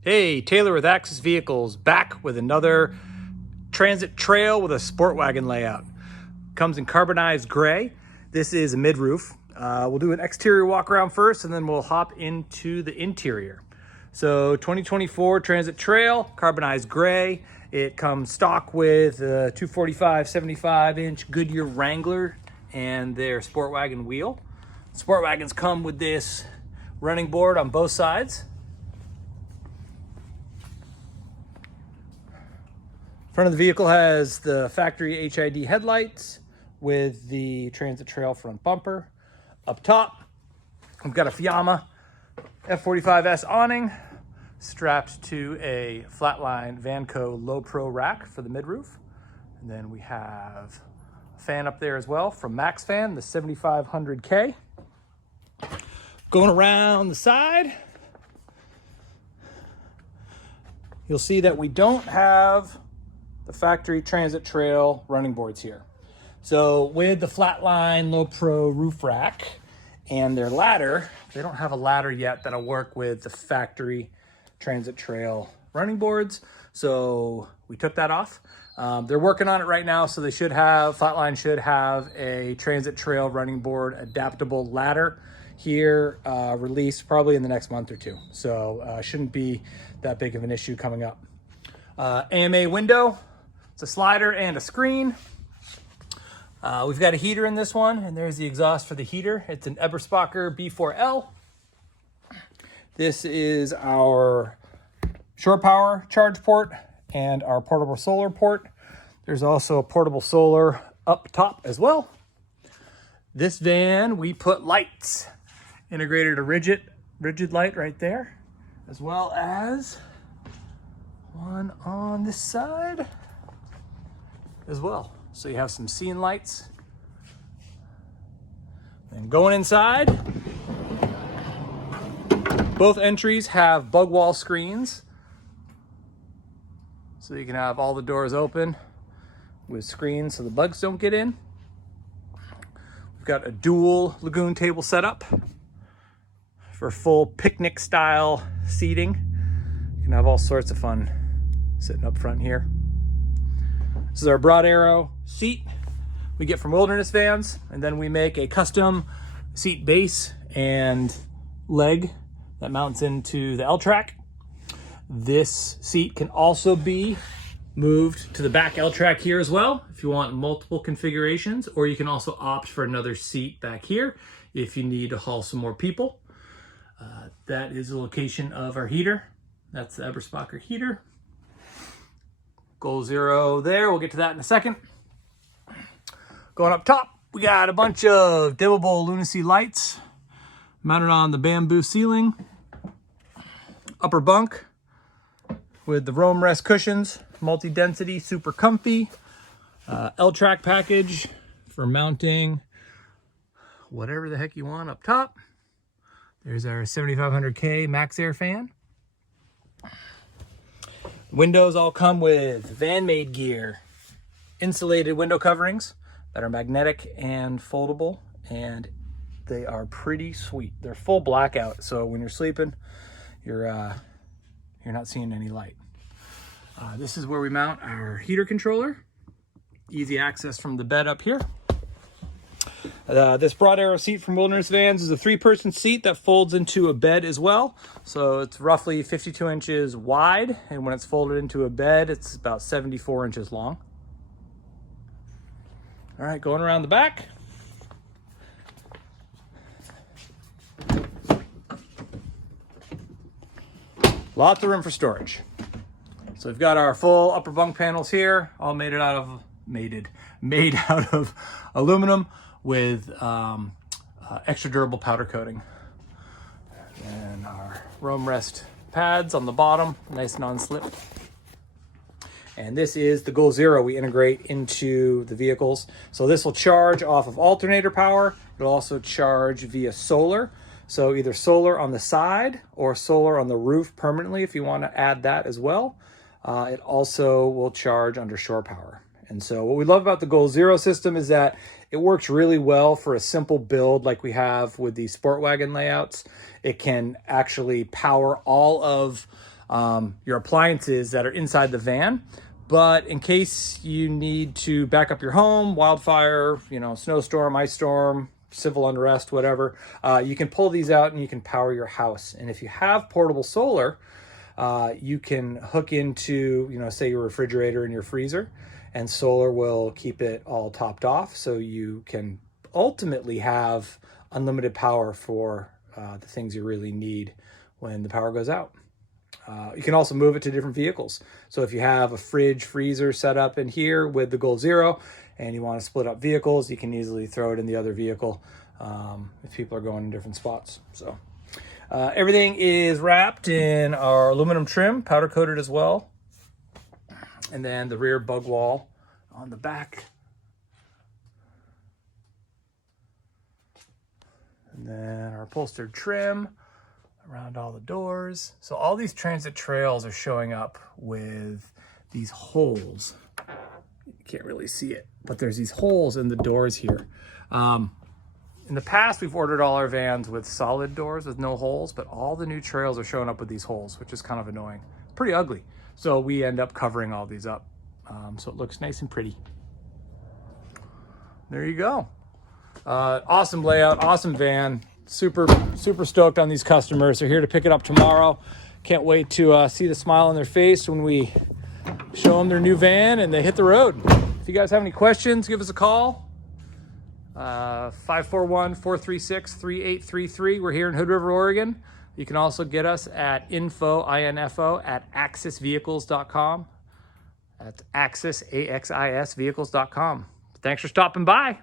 Hey, Taylor with Axis Vehicles, back with another transit trail with a Sportwagon layout. Comes in carbonized gray. This is a mid-roof. We'll do an exterior walk around first, and then we'll hop into the interior. So 2024 Transit Trail, carbonized gray. It comes stock with a 245 75-inch Goodyear Wrangler and their Sportwagon wheel. Sportwagons come with this running board on both sides. Front of the vehicle has the factory HID headlights with the Transit Trail front bumper. Up top, we've got a Fiamma F45S awning strapped to a flatline Vanco Low Pro rack for the midroof. And then we have a fan up there as well from Max Fan, the 7500K. Going around the side, you'll see that we don't have the factory Transit Trail running boards here. So with the flatline Low Pro roof rack and their ladder, they don't have a ladder yet that'll work with the factory Transit Trail running boards. So we took that off. They're working on it right now, so Flatline should have a Transit Trail running board adaptable ladder here, released probably in the next month or two. So shouldn't be that big of an issue coming up. AMA window. It's a slider and a screen. We've got a heater in this one, and there's the exhaust for the heater. It's an Eberspacher B4L. This is our shore power charge port and our portable solar port. There's also a portable solar up top as well. This van, we put lights, integrated a rigid light right there, as well as one on this side as well. So you have some scene lights. And going inside, both entries have bug wall screens. So you can have all the doors open with screens so the bugs don't get in. We've got a dual lagoon table setup for full picnic style seating. You can have all sorts of fun sitting up front here. This is our broad arrow seat we get from Wilderness Vans, and then we make a custom seat base and leg that mounts into the L-track. This seat can also be moved to the back L-track here as well if you want multiple configurations, or you can also opt for another seat back here if you need to haul some more people. That is the location of our heater. That's the Eberspacher heater. Goal zero there, we'll get to that in a second. Going up top, we got a bunch of dimmable lunacy lights mounted on the bamboo ceiling. Upper bunk with the Roam Rest cushions, multi-density, super comfy. L-track package for mounting whatever the heck you want up top. There's our 7500K Max Air fan. Windows all come with van-made gear, insulated window coverings that are magnetic and foldable, and they are pretty sweet. They're full blackout, so when you're sleeping, you're not seeing any light. This is where we mount our heater controller. Easy access from the bed up here. This broad arrow seat from Wilderness Vans is a 3-person seat that folds into a bed as well. So it's roughly 52 inches wide, and when it's folded into a bed, it's about 74 inches long. All right, going around the back. Lots of room for storage. So we've got our full upper bunk panels here, all made out of aluminum with extra durable powder coating. And our Roam Rest pads on the bottom, nice non-slip. And this is the Goal Zero we integrate into the vehicles. So this will charge off of alternator power. It'll also charge via solar. So either solar on the side or solar on the roof permanently if you want to add that as well. It also will charge under shore power. And so what we love about the Goal Zero system is that it works really well for a simple build like we have with the Sportwagon layouts. It can actually power all of your appliances that are inside the van. But in case you need to back up your home, wildfire, snowstorm, ice storm, civil unrest, whatever, you can pull these out and you can power your house. And if you have portable solar, you can hook into, say your refrigerator and your freezer, and solar will keep it all topped off. So you can ultimately have unlimited power for the things you really need when the power goes out. You can also move it to different vehicles. So if you have a fridge, freezer set up in here with the Goal Zero and you want to split up vehicles, you can easily throw it in the other vehicle if people are going in different spots. So everything is wrapped in our aluminum trim, powder coated as well. And then the rear bug wall on the back. And then our upholstered trim around all the doors. So all these transit trails are showing up with these holes. You can't really see it, but there's these holes in the doors here. In the past, we've ordered all our vans with solid doors with no holes, but all the new trails are showing up with these holes, which is kind of annoying. Pretty ugly. So we end up covering all these up. So it looks nice and pretty. There you go. Awesome layout, awesome van. Super stoked on these customers. They're here to pick it up tomorrow. Can't wait to see the smile on their face when we show them their new van and they hit the road. If you guys have any questions, give us a call. 541-436-3833. We're here in Hood River, Oregon. You can also get us at info at axisvehicles.com. That's Axis, AXIS vehicles.com. Thanks for stopping by.